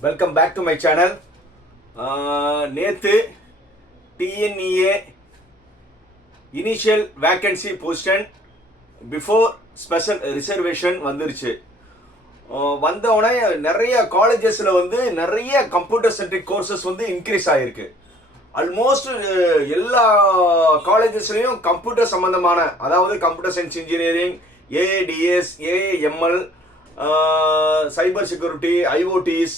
Welcome back to my channel நேற்று TNEA initial vacancy position before special reservation வந்துருச்சு. வந்தவுடனே வந்த உடனே நிறைய காலேஜஸில் வந்து நிறைய கம்ப்யூட்டர் சென்ட்ரிக் கோர்சஸ் வந்து இன்க்ரீஸ் ஆகிருக்கு ஆல்மோஸ்ட் எல்லா காலேஜஸ்லேயும் கம்ப்யூட்டர் சம்மந்தமான அதாவது computer science engineering AADS AML cyber security IoTs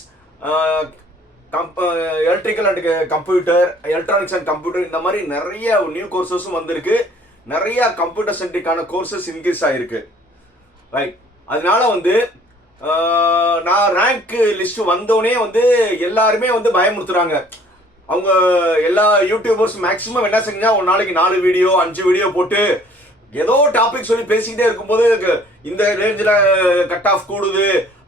electrical and computer electronics and computer இந்த மாதிரி நிறைய நியூ கோர்சஸும் வந்திருக்கு. நிறைய கம்ப்யூட்டர் சென்ட்ரிக்கான கோர்சஸ் இன்க்ரீஸ் ஆகிருக்கு ரைட் அதனால வந்து நான் ரேங்க் லிஸ்ட் வந்தோடனே வந்து எல்லாருமே வந்து பயமுறுத்துறாங்க. அவங்க எல்லா யூடியூபர்ஸ் மேக்ஸிமம் என்ன செஞ்சா ஒரு நாளைக்கு நாலு வீடியோ அஞ்சு வீடியோ போட்டு ஏதோ டாபிக் சொல்லி பேசிக்கிட்டே இருக்கும்போது இந்த ரேஞ்சில் கட் ஆஃப் கூடுது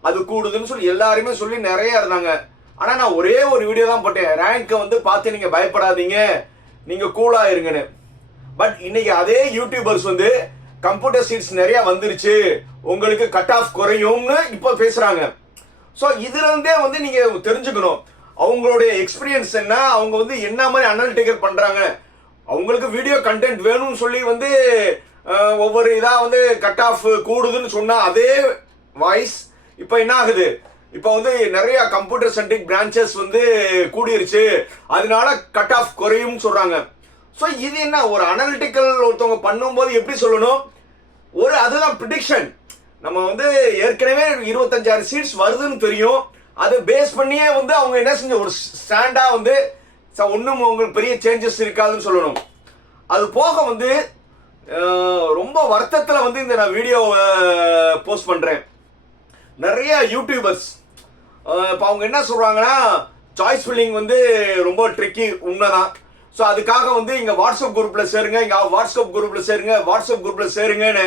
அது கூடுதுன்னு சொல்லி எல்லாருமே சொல்லி நிறைய இருந்தாங்க. ஆனால் நான் ஒரே ஒரு வீடியோ தான் போட்டேன். ரேங்க்கை வந்து பார்த்து நீங்கள் பயப்படாதீங்க. நீங்கள் கூலாக இருங்கன்னு. பட் இன்னைக்கு அதே யூடியூபர்ஸ் வந்து கம்ப்யூட்டர் சீட்ஸ் நிறைய வந்துருச்சு. உங்களுக்கு கட் ஆஃப் குறையும்னு இப்போ பேசுகிறாங்க ஸோ இதுலேருந்தே வந்து நீங்கள் தெரிஞ்சுக்கணும். அவங்களுடைய எக்ஸ்பீரியன்ஸ் என்ன? அவங்க வந்து என்ன மாதிரி அனலிட்டிக்கல் பண்ணுறாங்க அவங்களுக்கு வீடியோ கண்டென்ட் வேணும்னு சொல்லி வந்து ஒவ்வொரு இதா வந்து கட் ஆஃப் கூடுதுன்னு சொன்னா அதே வாய்ஸ் இப்போ என்ன ஆகுது? இப்போ வந்து நிறைய கம்ப்யூட்டர் சென்ட்ரிக் பிரான்ச்சஸ் வந்து கூடிருச்சு. அதனால கட் ஆஃப் குறையும் சொல்றாங்க. ஸோ இது என்ன? ஒரு அனலிட்டிக்கல் ஒருத்தவங்க பண்ணும்போது எப்படி சொல்லணும்? ஒரு அதுதான் ப்ரிடிக்ஷன் நம்ம வந்து ஏற்கனவே இருபத்தஞ்சாயிரம் சீட்ஸ் வருதுன்னு தெரியும். அதை பேஸ் பண்ணியே வந்து அவங்க என்ன செஞ்ச ஒரு ஸ்டாண்டாக வந்து ஒன்றும் உங்களுக்கு பெரிய சேஞ்சஸ் இருக்காதுன்னு சொல்லணும். அது போக வந்து ரொம்ப வருத்தத்தில் வந்து இந்த நான் வீடியோ போஸ்ட் பண்ணுறேன் நிறைய யூடியூபர்ஸ் இப்போ அவங்க என்ன சொல்கிறாங்கன்னா சாய்ஸ் ஃபில்லிங் வந்து ரொம்ப ட்ரிக்கி உண்மைதான். ஸோ அதுக்காக வந்து இங்கே வாட்ஸ்அப் குரூப்பில் சேருங்க இங்கே வாட்ஸ்அப் குரூப்பில் சேருங்க வாட்ஸ்அப் குரூப்பில் சேருங்கன்னு.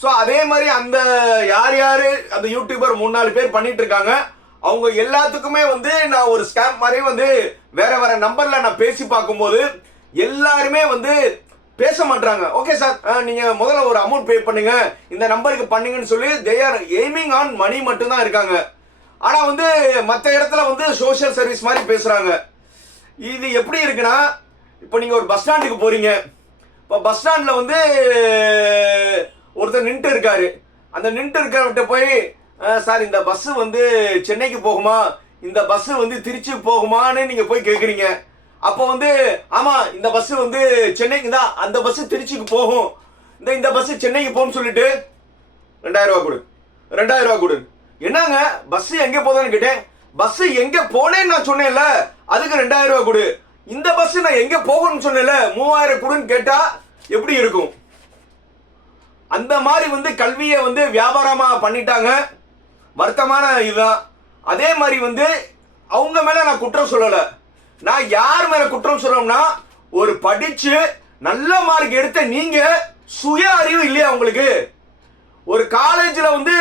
ஸோ அதே மாதிரி அந்த யார் யார் அந்த யூடியூபர் மூணு நாலு பேர் பண்ணிட்டு இருக்காங்க அவங்க எல்லாத்துக்குமே வந்து நான் ஒரு ஸ்கேம் மாதிரி வந்து வேற வேற நம்பர்ல நான் பேசி பார்க்கும்போது எல்லாருமே வந்து பேச மாட்டாங்க ஓகே சார் நீங்க முதல்ல ஒரு அமௌண்ட் பே பண்ணுங்க. இந்த நம்பருக்கு பண்ணுங்கன்னு சொல்லி they are aiming on money மட்டும் தான் இருக்காங்க. ஆனா வந்து மற்ற இடத்துல வந்து சோஷியல் சர்வீஸ் மாதிரி பேசுறாங்க. இது எப்படி இருக்குன்னா இப்போ நீங்க ஒரு பஸ் ஸ்டாண்டுக்கு போறீங்க. இப்போ பஸ் ஸ்டாண்ட்ல வந்து ஒருத்தர் நின்று இருக்காரு. அந்த நின்று இருக்கிறவர்கிட்ட போய் சார் இந்த பஸ் வந்து சென்னைக்கு போகுமா? இந்த பஸ் வந்து திருச்சி போகுமான்னு நீங்க போய் கேக்குறீங்க. அப்போ வந்து ஆமா இந்த பஸ் வந்து சென்னைக்கு தான் அந்த பஸ் திருச்சிக்கு போகும். இந்த இந்த பஸ் சென்னைக்கு போகும்னு சொல்லிட்டு ரெண்டாயிரம் ரூபா கொடு. ரெண்டாயிரம் ரூபா கொடு. என்னங்க பஸ் எங்க போதான்னு கேட்டேன். பஸ் எங்க போனேன்னு நான் சொன்னேன்ல அதுக்கு ரெண்டாயிரம் ரூபா கொடு. இந்த பஸ் நான் எங்க போகணும்னு சொன்னேன்ல மூவாயிரம் கொடுன்னு கேட்டா எப்படி இருக்கும்? அந்த மாதிரி வந்து கல்வியை வந்து வியாபாரமா பண்ணிட்டாங்க. வருத்தமான இதுதான். அதே மாதிரி வந்து அவங்க மேல நான் குற்றம் சொல்லலை. நான் யார் மேல குற்றம் சொல்றோம்னா ஒரு படிச்சு நல்ல மார்க் எடுத்த நீங்க சுய அறிவு இல்லையா உங்களுக்கு? ஒரு காலேஜ்ல வந்து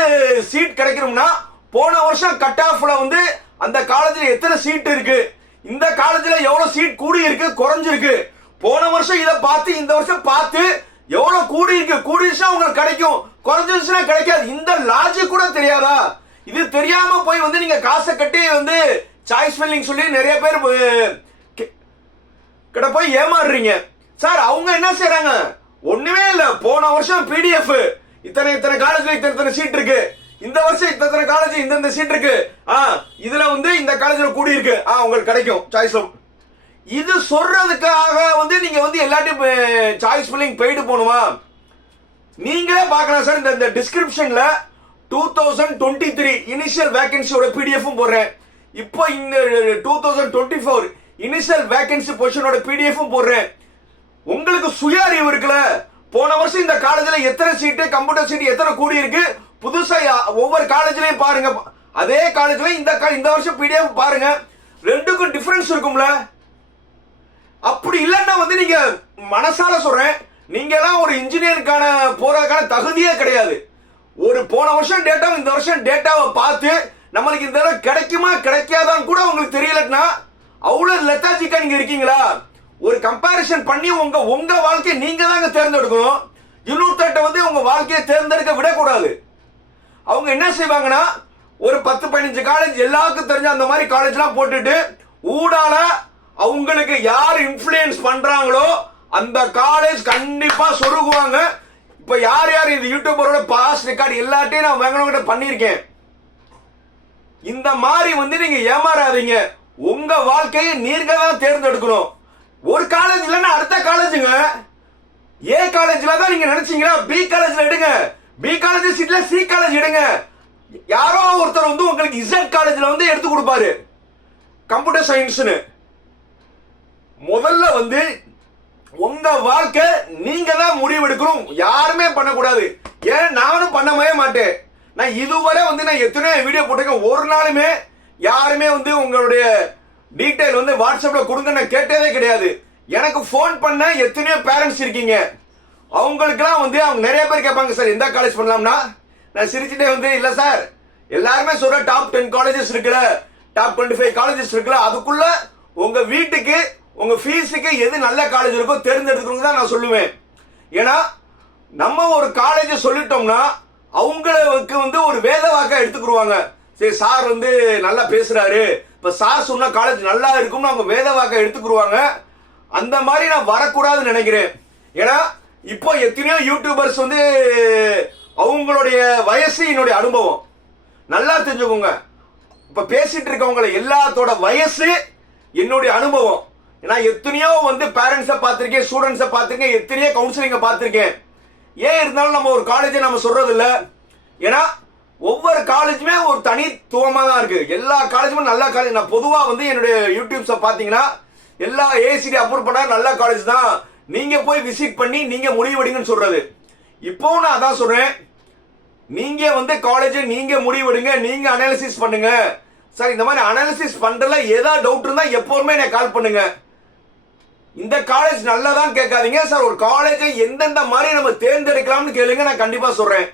சீட் கிடைக்கணும்னா போன வருஷம் கட் ஆஃப்ல வந்து அந்த காலேஜ்ல எத்தனை சீட் இருக்கு? இந்த காலேஜ்ல எவ்வளவு சீட் கூடி இருக்கு குறைஞ்சிருக்கு? போன வருஷம் இதை பார்த்து இந்த வருஷம் பார்த்து எவ்வளவு கூடி இருக்கு கூடிச்சுன்னா உங்களுக்கு கிடைக்கும். குறைஞ்சிருச்சுன்னா கிடைக்காது. இந்த லாஜிக் கூட தெரியாதா? இது தெரியாம போய் வந்து நீங்க காசை கட்டி வந்து சாய்ஸ் ஃபில்லிங் சொல்லி நிறைய பேர் கிட்ட போய் ஏமாறுறீங்க. சார் அவங்க என்ன செய்யறாங்க ஒண்ணுமே இல்ல. போன வருஷம் பிடிஎஃப் இத்தனை இத்தனை காலேஜ்ல இத்தனை இத்தனை சீட் இருக்கு. இந்த வருஷம் இத்தனை காலேஜ் இந்த இந்த சீட் இருக்கு. ஆ இதுல வந்து இந்த காலேஜ்ல கூடி இருக்கு. ஆ உங்களுக்கு கிடைக்கும். சாய்ஸ் இது சொல்றதுக்காக வந்து நீங்க வந்து எல்லாத்தையும் சாய்ஸ் ஃபில்லிங் போயிட்டு போகணுமா நீங்களே பார்க்கலாம் சார். இந்த இந்த டிஸ்கிரிப்ஷன்ல two thousand twenty three initial வேகன்சியோட பிடிஎஃப்பும் போடுறேன். இப்போ இந்த two thousand twenty four initial vacancy பொசிஷனோட பிடிஎஃப்பும் போடுறேன். உங்களுக்கு சுய அறிவு இருக்குல்ல? போன வருஷம் இந்த காலேஜில் எத்தனை சீட்டு கம்ப்யூட்டர் சீட் எத்தனை கூடி இருக்கு? புதுசாக ஒவ்வொரு காலேஜ்லையும் பாருங்க. அதே காலேஜில் இந்த கா- இந்த வருஷம் பிடிஎஃப் பாருங்க. ரெண்டுக்கும் டிஃபரன்ஸ் இருக்கும்ல? அப்படி இல்லைன்னா வந்து நீங்க மனசால சொல்றேன். நீங்க எல்லாம் ஒரு இன்ஜினியருக்கான போறதுக்கான தகுதியே கிடையாது. ஒரு போன வருஷம் டேட்டாவும் இந்த வருஷம் டேட்டாவை பார்த்து நம்மளுக்கு இந்த தடவை கிடைக்குமா கிடைக்காதான்னு கூட உங்களுக்கு தெரியலன்னா அவ்வளோ லெத்தாஜிக்கா நீங்க இருக்கீங்களா? ஒரு கம்பாரிசன் பண்ணி உங்க உங்க வாழ்க்கையை நீங்க தாங்க தேர்ந்தெடுக்கணும். இன்னொருத்தட்ட வந்து உங்க வாழ்க்கையை தேர்ந்தெடுக்க விடக்கூடாது. அவங்க என்ன செய்வாங்கன்னா ஒரு பத்து பதினஞ்சு காலேஜ் எல்லாருக்கும் தெரிஞ்ச அந்த மாதிரி காலேஜ்லாம் போட்டுட்டு ஊடால அவங்களுக்கு யார் இன்ஃப்ளூயன்ஸ் பண்றாங்களோ அந்த காலேஜ் கண்டிப்பா சொருகுவாங்க. இப்ப யார் யார் இந்த யூடியூபரோட பாஸ் ரெக்கார்டு எல்லாத்தையும் நான் வேங்கனவங்கிட்ட பண்ணியிருக்கேன். இந்த மாதிரி வந்து நீங்க ஏமாறாதீங்க. உங்க வாழ்க்கையை நீங்க தான் தேர்ந்தெடுக்கணும். ஒரு காலேஜ் இல்லைன்னா அடுத்த காலேஜுங்க ஏ காலேஜ்ல தான் நீங்க நினைச்சீங்கன்னா பி காலேஜ்ல எடுங்க. பி காலேஜ் சீட்ல சி காலேஜ் எடுங்க. யாரோ ஒருத்தர் வந்து உங்களுக்கு இசட் காலேஜ்ல வந்து எடுத்து கொடுப்பாரு. கம்ப்யூட்டர் சயின்ஸ்னு முதல்ல வந்து உங்க வாழ்க்கை நீங்க தான் முடிவெடுக்கணும். யாருமே பண்ணக்கூடாது. ஏன்? நானும் பண்ணவே மாட்டேன். நான் இதுவரை வந்து நான் எத்தனையோ வீடியோ போட்டிருக்கேன். ஒரு நாளுமே யாருமே வந்து உங்களுடைய டீட்டெயில் வந்து வாட்ஸ்அப்பில் கொடுங்க நான் கேட்டதே கிடையாது. எனக்கு ஃபோன் பண்ண எத்தனையோ பேரண்ட்ஸ் இருக்கீங்க. அவங்களுக்குலாம் வந்து அவங்க நிறைய பேர் கேட்பாங்க சார் எந்த காலேஜ் பண்ணலாம்னா? நான் சிரிச்சுட்டே வந்து இல்லை சார். எல்லாருமே சொல்ற டாப் டென் காலேஜஸ் இருக்குல்ல. டாப் டுவெண்ட்டி ஃபைவ் காலேஜஸ் இருக்குல்ல. அதுக்குள்ள உங்க வீட்டுக்கு உங்க ஃபீஸுக்கு எது நல்ல காலேஜ் இருக்கோ தேர்ந்தெடுக்கணும் தான் நான் சொல்லுவேன். ஏன்னா நம்ம ஒரு காலேஜ் சொல்லிட்டோம்னா அவங்களுக்கு வந்து ஒரு வேத வாக்கா எடுத்துக்கிடுவாங்க சரி சார் வந்து நல்லா பேசுறாரு. இப்ப சார் சொன்ன காலேஜ் நல்லா இருக்கும்னு அவங்க வேத வாக்கா எடுத்துக்கிடுவாங்க அந்த மாதிரி நான் வரக்கூடாதுன்னு நினைக்கிறேன். ஏன்னா இப்போ எத்தனையோ யூடியூபர்ஸ் வந்து அவங்களுடைய வயசு என்னுடைய அனுபவம். நல்லா தெரிஞ்சுக்கோங்க. இப்ப பேசிட்டு இருக்கவங்கள எல்லாத்தோட வயசு என்னுடைய அனுபவம். நான் எத்தனையோ வந்து பேரண்ட்ஸை பார்த்துருக்கேன் ஸ்டூடெண்ட்ஸை பார்த்துருக்கேன் எத்தனையோ கவுன்சிலிங்கை பார்த்துருக்கேன். ஏன் இருந்தாலும் நம்ம ஒரு காலேஜை நம்ம சொல்றது இல்ல ஏன்னா ஒவ்வொரு காலேஜுமே ஒரு தனித்துவமாக தான் இருக்கு. எல்லா காலேஜுமே நல்ல காலேஜ் நான் பொதுவாக வந்து என்னுடைய யூடியூப்ஸை பார்த்தீங்கன்னா எல்லா ஏசிடி அப்ரூவ் பண்ண நல்ல காலேஜ் தான். நீங்க போய் விசிட் பண்ணி நீங்க முடிவெடுங்கன்னு சொல்றது. இப்போ நான் அதான் சொல்றேன். நீங்க வந்து காலேஜ் நீங்க முடிவெடுங்க நீங்க அனாலிசிஸ் பண்ணுங்க. சார் இந்த மாதிரி அனாலிசிஸ் பண்றதுல ஏதாவது டவுட் இருந்தா எப்போதுமே என்னை கால் பண்ணுங்க. இந்த காலேஜ் நல்லதான் கேட்காதீங்க. சார் ஒரு காலேஜை எந்தெந்த மாதிரி நம்ம தேர்ந்தெடுக்கலாம்னு கேளுங்க நான் கண்டிப்பா சொல்றேன்.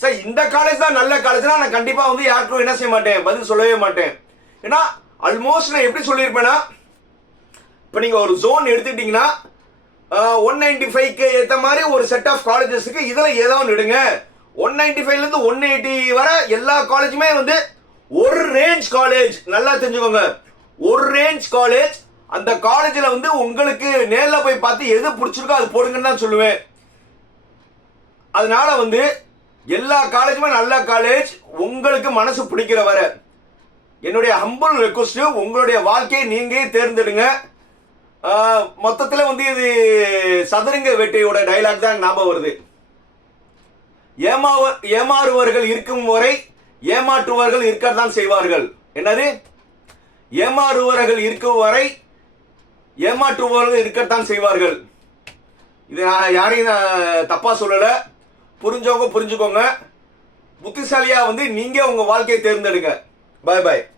சார் இந்த காலேஜ் தான் நல்ல காலேஜ்னா நான் கண்டிப்பா வந்து யாருக்கும் என்ன செய்ய மாட்டேன் பதில் சொல்லவே மாட்டேன். ஏன்னா ஆல்மோஸ்ட் நான் எப்படி சொல்லியிருப்பேன்னா இப்போ நீங்க ஒரு ஜோன் எடுத்துக்கிட்டிங்கன்னா ஒன் நைன்டி ஃபைவ்க்கு ஏற்ற மாதிரி ஒரு செட் ஆஃப் காலேஜஸ்க்கு இதில் ஏதாவது எடுங்க. ஒன் நைன்டி ஃபைவ்லேருந்து ஒன் எயிட்டி வர எல்லா காலேஜுமே வந்து ஒரு ரேஞ்ச் காலேஜ் நல்லா தெரிஞ்சுக்கோங்க. ஒரு ரேஞ்ச் காலேஜ் அந்த காலேஜில் வந்து உங்களுக்கு நேரில் போய் பார்த்து எது பிடிச்சிருக்கோ அது போடுங்கன்னு தான் சொல்லுவேன். அதனால வந்து எல்லா காலேஜுமே நல்ல காலேஜ் உங்களுக்கு மனசு பிடிக்கிற வர. என்னுடைய ஹம்பிள் ரெக்வஸ்ட் உங்களுடைய வாழ்க்கையை நீங்களே தேர்ந்தெடுங்க. மொத்தத்தில் வந்து இது சதுரங்க வேட்டையோட டைலாக் தான் ஞாபகம் வருது. ஏமாவ ஏமாறுவர்கள் இருக்கும் வரை ஏமாற்றுவர்கள் இருக்கத்தான் செய்வார்கள். என்னது? ஏமாறுவர்கள் இருக்கும் வரை ஏமாற்றுபவர்கள் இருக்கத்தான் செய்வார்கள். இது நான் யாரையும் நான் தப்பாக சொல்லலை. புரிஞ்சவங்க புரிஞ்சுக்கோங்க. புத்திசாலியாக வந்து நீங்கள் உங்கள் வாழ்க்கையை தேர்ந்தெடுங்க. பாய் பாய்